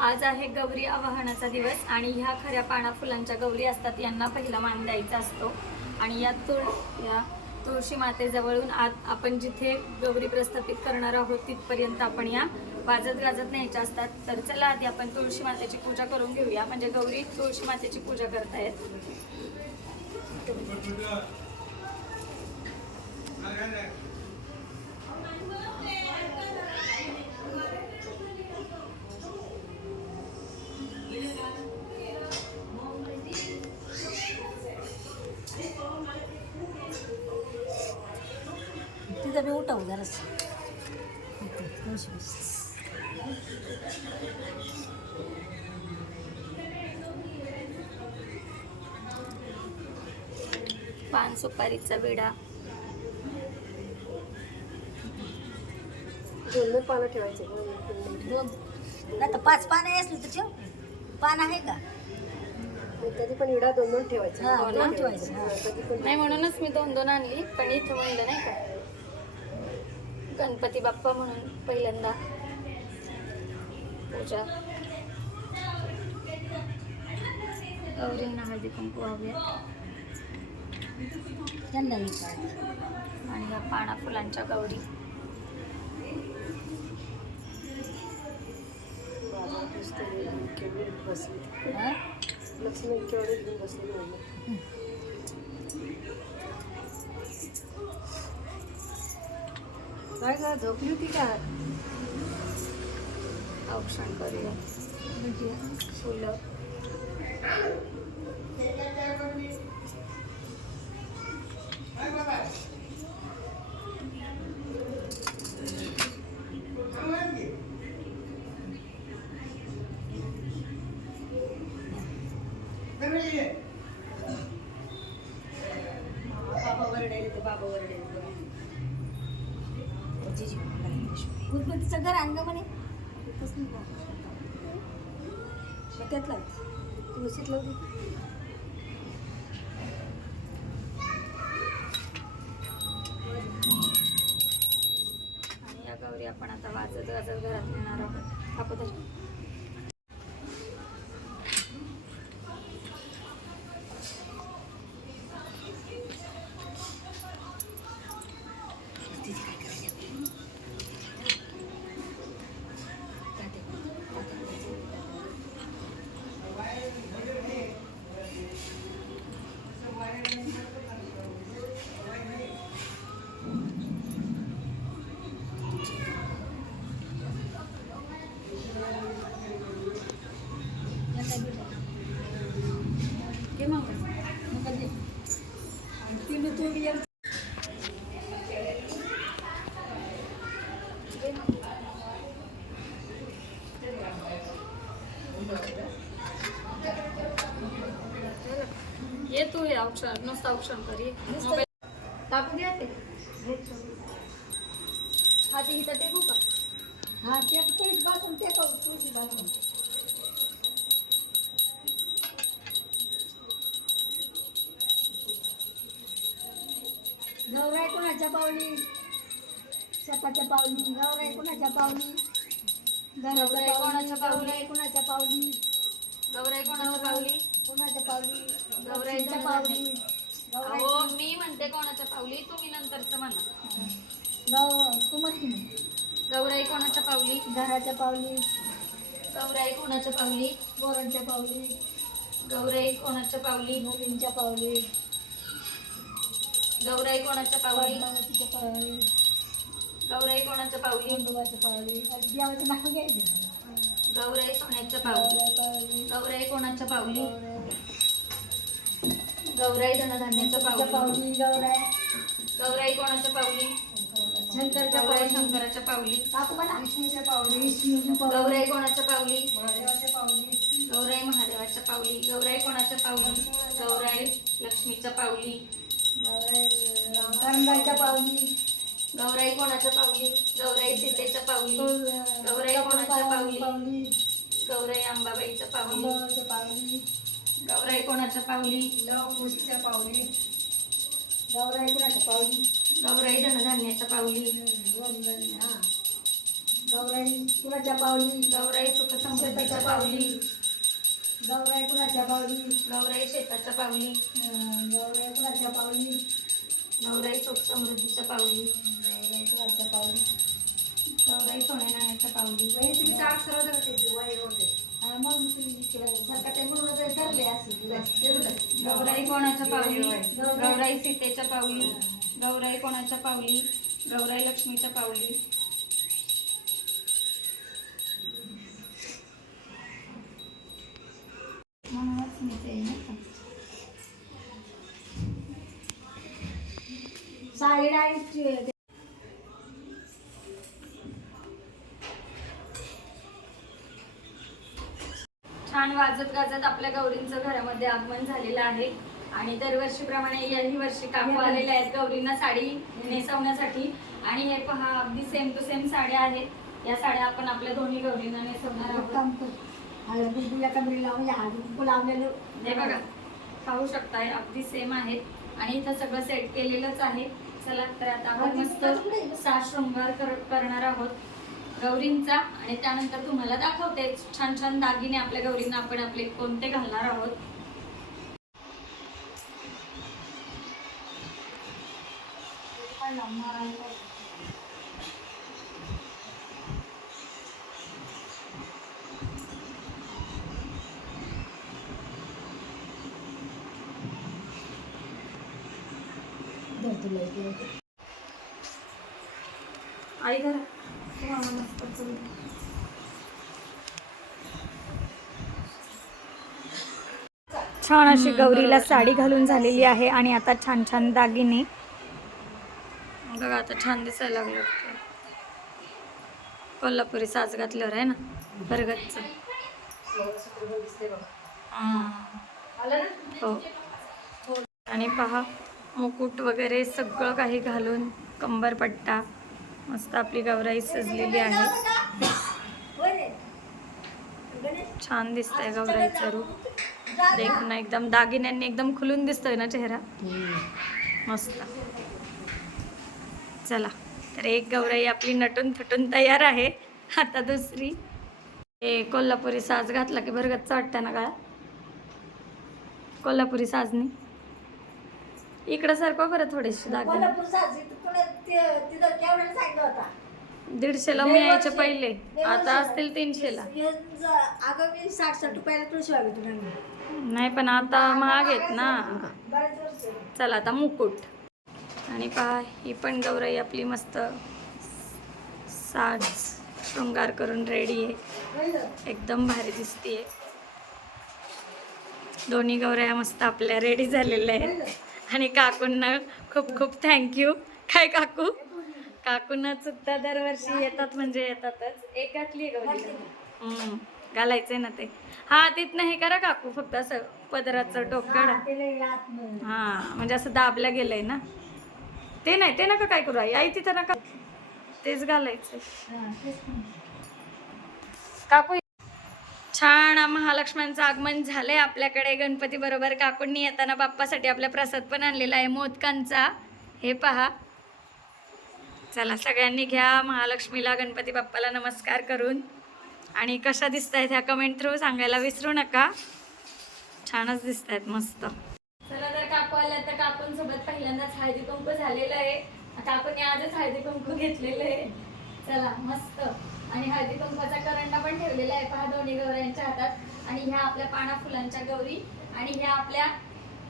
आज आहे गौरी आवाहनाचा दिवस आणि ह्या खऱ्या पाना फुलांच्या गौरी असतात यांना पहिला मान द्यायचा असतो. आणि या तुळ या तुळशी मातेजवळून आत आपण जिथे गौरी प्रस्थापित करणार आहोत तिथपर्यंत आपण या वाजत गाजत न्यायच्या असतात. तर चला आधी आपण तुळशी मातेची पूजा करून घेऊया. म्हणजे गौरी तुळशी मातेची पूजा करतायत. तिथं बी उठव जरास. पान सुपारीचा विडा. दोन दोन पानं ठेवायचे दोन. नाही तर पाच पानं असली तर ठेव. पान आहे का? कधी पण इडा दोन दोन ठेवायचे. हा, दोन ठेवायचे. नाही म्हणूनच मी दोन दोन आणली पण इथं म्हणलं नाही का? गणपती बाप्पा म्हणून पहिल्यांदा पूजा. गौरींना हळदी कुंकू विचार आणि या पाना फुलांच्या गौरी. हा? लक्ष्मी केवढी घेऊन बसली. काय का झोपली होती का? औक्षण करूया. फुलं. बाबा वरडायले बाबा वरडायले उदबत्तीचं घर अंग म्हणे. मग त्यातला तुळशीत लावली. आणि या गौरी आपण आता वाजत वाचत घरात नेणार आहोत. आपण घे मग तिने तू बी एक ये तू हे औक्षण नुसतं औक्षण कर. मोबाईल टाकू द्या ते. हा ते इथं टेकू का? हा ते तुळशी पासून करू तुळशी पासून गौराय कोणाच्या पावली? स्वतःच्या पावली. गौराय कोणाच्या पावली? गौराई कोणाच्या पावली? कोणाच्या पावली? गौराई कोणाची पावली? कोणाच्या पावली? गौराईच्या पावली. गौराई मी म्हणते कोणाच्या पावली तुम्ही नंतरच म्हणा. गौ तू म्हणते ना. गौराई पावली? घराच्या पावली. गौराई कोणाच्या पावली? पोरांच्या पावली. गौराई कोणाच्या पावली? मुलींच्या पावली. गौराई कोणाच्या पावली? पद्मावतीच्या पावली. गौराई कोणाच्या पावली? खंडोबाच्या पावली. देवाचं नाव घ्यायचं. गौराई सोन्याच्या पावली? गौराई कोणाच्या पावली? गौराई धनधान्याच्या पावली. गौराई. गौराई कोणाच्या पावली? शंकरच्या गौराई पावली. शंकराच्या पावली. विष्णूच्या पावली विष्णूच्या पावली. गौराई कोणाच्या पावली? महादेवाच्या पावली. गौराई महादेवाच्या पावली. गौराई कोणाच्या पावली? गौराई लक्ष्मीच्या पावली. गौराई पावली. गौराई कोणाच्या पावली गौराई सीतेच्या पावली गौराई गौराई कोणाच्या पावली गौराई अंबाबाईच्या पावली पावली गौराई कोणाच्या पावली लवकुशच्या पावली गौराई कुणाच्या पावली गौराई धनधान्याच्या पावली हा गौराई कुणाच्या पावली गौराई सुख समृद्धीच्या शेताच्या पावली गौराई कुणाच्या पावली गौराई शेताच्या पावली गौराई कुणाच्या पावली गौराई सुख समृद्धीच्या पावली पावली. म्हणजे तुम्ही चार सरळ होते. मग ठरले असेल गौराई कोणाच्या पावली? गौराई सीतेच्या पावली. गौराई कोणाच्या पावली? गौराई लक्ष्मीच्या पावली. म्हणूनच मी ते नाही का. साईड आणि छान वाजत गाजत आपल्या गौरींचं घरामध्ये आगमन झालेलं आहे. आणि दरवर्षीप्रमाणे याही वर्षी काकू आलेल्या आहेत गौरींना साडी नेसवण्यासाठी. आणि हे पहा अगदी सेम टू सेम साड्या आहेत. या साड्या आपण आपल्या दोन्ही गौरींना नेसवणार आहोत. काम कमी हे बघा पाहू शकताय अगदी सेम आहेत. आणि इथं सगळं सेट केलेलंच आहे. चला तर आता आपण मस्त सा शृंगार कर- करणार आहोत. गौरींचा आणि त्यानंतर तुम्हाला दाखवते. छान छान दागिने आपल्या गौरींना आपण आपले कोणते घालणार आहोत. आई घरा. छान अशी गौरीला साडी घालून झालेली आहे आणि आता छान छान दागिने. बघा आता छान दिसायला लागलं कोल्हापुरी साज घातल्यावर आहे ना बरगतचं हो. आणि पहा मुकुट वगैरे सगळं काही घालून कंबरपट्टा मस्त आपली गवराई सजलेली आहे. छान दिसतंय गवराईचं रूप. देख ना एकदम दागिन्यांनी एकदम खुलून दिसतोय ना चेहरा. मस्त. चला तर एक गौराई आपली नटून थटून तयार आहे. आता दुसरी. हे कोल्हापुरी साज घातला की भरगतचा वाटतं ना का कोल्हापुरी साजनी इकडं सारखं बरं थोडीशी दागिने कोल्हापूर साजरी तुला ते- तिथं केवढ्याला सांगितलं होता. दीडशेला मी यायचे पहिले. आता असतील तीनशेला. हे ज- अगं मी साठ साठ रुपयाला तुळशी शिवावी तुला नाही पण आता महाग आहेत ना. बरेच वर्ष झाली. चला आता मुकुट. आणि पहा ही पण गौराई आपली मस्त साज शृंगार करून रेडी आहे. कळलं? एकदम भारी दिसतीये. दोन्ही गौराया मस्त आपल्या रेडी झालेल्या आहेत. आणि काकूंना खूप खूप थँक्यू काय काकू? काकूंना चुकता दरवर्षी येतात म्हणजे येतातच. एक घातली आहे गौरीला हम्म, घालायचंय ना ते. हा तिथनं हे करा काकू फक्त असं पदराचं टोक काढा हा, म्हणजे असं दाबलं गेलंय ना. ते नाही ते नका काय करू आई. तिथं नका. तेच घालायचं. काकू छान महालक्ष्म्यांचं आगमन झालंय आपल्याकडे. गणपती बरोबर काकूंनी येताना बाप्पासाठी आपला प्रसाद पण आणलेला आहे. मोदकांचा. हे पहा. चला सगळ्यांनी घ्या महालक्ष्मीला गणपती बाप्पाला नमस्कार करून. आणि कशा दिसत आहेत ह्या कमेंट थ्रू सांगायला विसरू नका. छानच दिसत आहेत मस्त. चला तर काकू आल्या तर काकूंसोबत पहिल्यांदाच हळदी कुंकू झालेलं आहे. काकूने आजच हळदी कुंकू घेतलेलं आहे. चला मस्त. आणि हळदी कुंकवाचा करंडा पण ठेवलेला आहे पहा दोन्ही गौऱ्यांच्या हातात. आणि ह्या आपल्या पाना फुलांच्या गौरी आणि ह्या आपल्या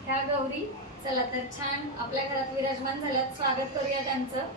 ह्या गौरी. चला तर छान आपल्या घरात विराजमान झाल्यात. स्वागत करूया त्यांचं.